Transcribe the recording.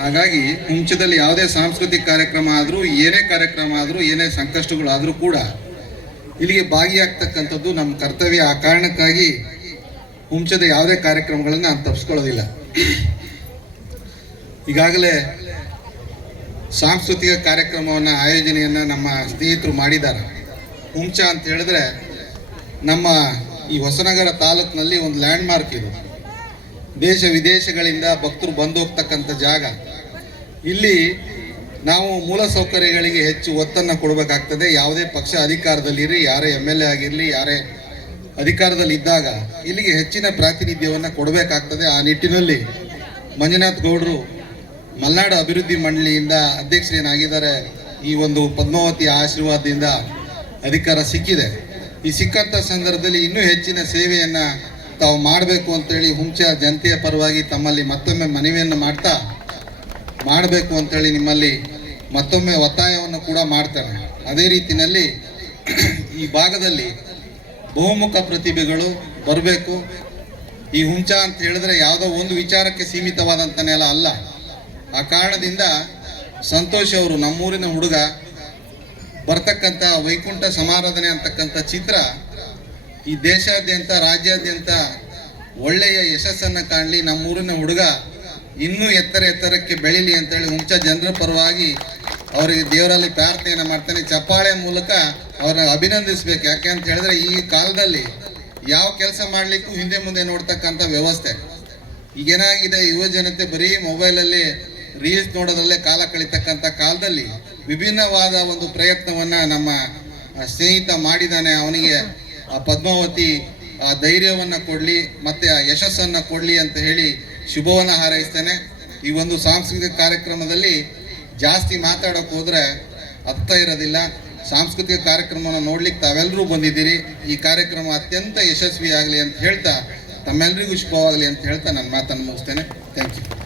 ಹಾಗಾಗಿ ಹುಂಚದಲ್ಲಿ ಯಾವುದೇ ಸಾಂಸ್ಕೃತಿಕ ಕಾರ್ಯಕ್ರಮ ಆದರೂ, ಏನೇ ಕಾರ್ಯಕ್ರಮ ಆದರೂ, ಏನೇ ಸಂಕಷ್ಟಗಳಾದರೂ ಕೂಡ ಇಲ್ಲಿಗೆ ಭಾಗಿಯಾಗ್ತಕ್ಕಂಥದ್ದು ನಮ್ಮ ಕರ್ತವ್ಯ. ಆ ಕಾರಣಕ್ಕಾಗಿ ಹುಂಚದ ಯಾವುದೇ ಕಾರ್ಯಕ್ರಮಗಳನ್ನು ನಾನು ತಪ್ಪಿಸ್ಕೊಳ್ಳೋದಿಲ್ಲ. ಈಗಾಗಲೇ ಸಾಂಸ್ಕೃತಿಕ ಕಾರ್ಯಕ್ರಮವನ್ನು ಆಯೋಜನೆಯನ್ನು ನಮ್ಮ ಸ್ನೇಹಿತರು ಮಾಡಿದ್ದಾರೆ. ಹುಂಚ ಅಂತ ಹೇಳಿದ್ರೆ ನಮ್ಮ ಈ ಹೊಸನಗರ ತಾಲೂಕಿನಲ್ಲಿ ಒಂದು ಲ್ಯಾಂಡ್ ಮಾರ್ಕ್ ಇದು. ದೇಶ ವಿದೇಶಗಳಿಂದ ಭಕ್ತರು ಬಂದು ಹೋಗ್ತಕ್ಕಂಥ ಜಾಗ. ಇಲ್ಲಿ ನಾವು ಮೂಲಸೌಕರ್ಯಗಳಿಗೆ ಹೆಚ್ಚು ಒತ್ತನ್ನು ಕೊಡಬೇಕಾಗ್ತದೆ. ಯಾವುದೇ ಪಕ್ಷ ಅಧಿಕಾರದಲ್ಲಿರಲಿ, ಯಾರೇ MLA ಆಗಿರಲಿ, ಯಾರೇ ಅಧಿಕಾರದಲ್ಲಿ ಇದ್ದಾಗ ಇಲ್ಲಿಗೆ ಹೆಚ್ಚಿನ ಪ್ರಾತಿನಿಧ್ಯವನ್ನು ಕೊಡಬೇಕಾಗ್ತದೆ. ಆ ನಿಟ್ಟಿನಲ್ಲಿ ಮಂಜುನಾಥ್ ಗೌಡರು ಮಲೆನಾಡು ಅಭಿವೃದ್ಧಿ ಮಂಡಳಿಯಿಂದ ಅಧ್ಯಕ್ಷರೇನಾಗಿದ್ದಾರೆ. ಈ ಒಂದು ಪದ್ಮಾವತಿ ಆಶೀರ್ವಾದದಿಂದ ಅಧಿಕಾರ ಸಿಕ್ಕಿದೆ. ಈ ಸಿಕ್ಕಂಥ ಸಂದರ್ಭದಲ್ಲಿ ಇನ್ನೂ ಹೆಚ್ಚಿನ ಸೇವೆಯನ್ನು ತಾವು ಮಾಡಬೇಕು ಅಂತೇಳಿ ಹುಂಚ ಜನತೆಯ ಪರವಾಗಿ ತಮ್ಮಲ್ಲಿ ಮತ್ತೊಮ್ಮೆ ಮನವಿಯನ್ನು ಮಾಡ್ತಾ ಮಾಡಬೇಕು ಅಂತೇಳಿ ನಿಮ್ಮಲ್ಲಿ ಮತ್ತೊಮ್ಮೆ ಒತ್ತಾಯವನ್ನು ಕೂಡ ಮಾಡ್ತಾರೆ. ಅದೇ ರೀತಿಯಲ್ಲಿ ಈ ಭಾಗದಲ್ಲಿ ಬಹುಮುಖ ಪ್ರತಿಭೆಗಳು ಬರಬೇಕು. ಈ ಹುಂಚ ಅಂತ ಹೇಳಿದ್ರೆ ಯಾವುದೋ ಒಂದು ವಿಚಾರಕ್ಕೆ ಸೀಮಿತವಾದಂಥ ನೆಲ ಅಲ್ಲ. ಆ ಕಾರಣದಿಂದ ಸಂತೋಷ್ ಅವರು, ನಮ್ಮೂರಿನ ಹುಡುಗ, ಬರ್ತಕ್ಕಂಥ ವೈಕುಂಠ ಸಮಾರಾಧನೆ ಅಂತಕ್ಕಂಥ ಚಿತ್ರ ಈ ದೇಶಾದ್ಯಂತ, ರಾಜ್ಯಾದ್ಯಂತ ಒಳ್ಳೆಯ ಯಶಸ್ಸನ್ನು ಕಾಣಲಿ, ನಮ್ಮೂರಿನ ಹುಡುಗ ಇನ್ನೂ ಎತ್ತರಕ್ಕೆ ಬೆಳೀಲಿ ಅಂತೇಳಿ ಹುಂಚ ಜನರ ಪರವಾಗಿ ಅವರಿಗೆ ದೇವರಲ್ಲಿ ಪ್ರಾರ್ಥನೆಯನ್ನು ಮಾಡ್ತಾನೆ. ಚಪ್ಪಾಳೆ ಮೂಲಕ ಅವರ ಅಭಿನಂದಿಸ್ಬೇಕು. ಯಾಕೆ ಅಂತ ಹೇಳಿದ್ರೆ ಈ ಕಾಲದಲ್ಲಿ ಯಾವ ಕೆಲಸ ಮಾಡಲಿಕ್ಕೂ ಹಿಂದೆ ಮುಂದೆ ನೋಡ್ತಕ್ಕಂಥ ವ್ಯವಸ್ಥೆ. ಈಗೇನಾಗಿದೆ, ಯುವ ಜನತೆ ಬರೀ ಮೊಬೈಲಲ್ಲಿ ರೀಲ್ಸ್ ನೋಡೋದ್ರಲ್ಲೇ ಕಾಲ ಕಳೀತಕ್ಕಂಥ ಕಾಲದಲ್ಲಿ ವಿಭಿನ್ನವಾದ ಒಂದು ಪ್ರಯತ್ನವನ್ನು ನಮ್ಮ ಸ್ನೇಹಿತ ಮಾಡಿದ್ದಾನೆ. ಅವನಿಗೆ ಆ ಪದ್ಮಾವತಿ ಆ ಧೈರ್ಯವನ್ನು ಕೊಡಲಿ, ಮತ್ತೆ ಆ ಯಶಸ್ಸನ್ನು ಕೊಡಲಿ ಅಂತ ಹೇಳಿ ಶುಭವನ್ನು ಹಾರೈಸ್ತೇನೆ. ಈ ಒಂದು ಸಾಂಸ್ಕೃತಿಕ ಕಾರ್ಯಕ್ರಮದಲ್ಲಿ ಜಾಸ್ತಿ ಮಾತಾಡೋಕೆ ಹೋದರೆ ಅರ್ಥ ಇರೋದಿಲ್ಲ. ಸಾಂಸ್ಕೃತಿಕ ಕಾರ್ಯಕ್ರಮವನ್ನು ನೋಡ್ಲಿಕ್ಕೆ ತಾವೆಲ್ಲರೂ ಬಂದಿದ್ದೀರಿ. ಈ ಕಾರ್ಯಕ್ರಮ ಅತ್ಯಂತ ಯಶಸ್ವಿಯಾಗಲಿ ಅಂತ ಹೇಳ್ತಾ, ತಮ್ಮೆಲ್ಲರಿಗೂ ಶುಭವಾಗಲಿ ಅಂತ ಹೇಳ್ತಾ ನನ್ನ ಮಾತನ್ನು ಮುಗಿಸ್ತೇನೆ. Thank you.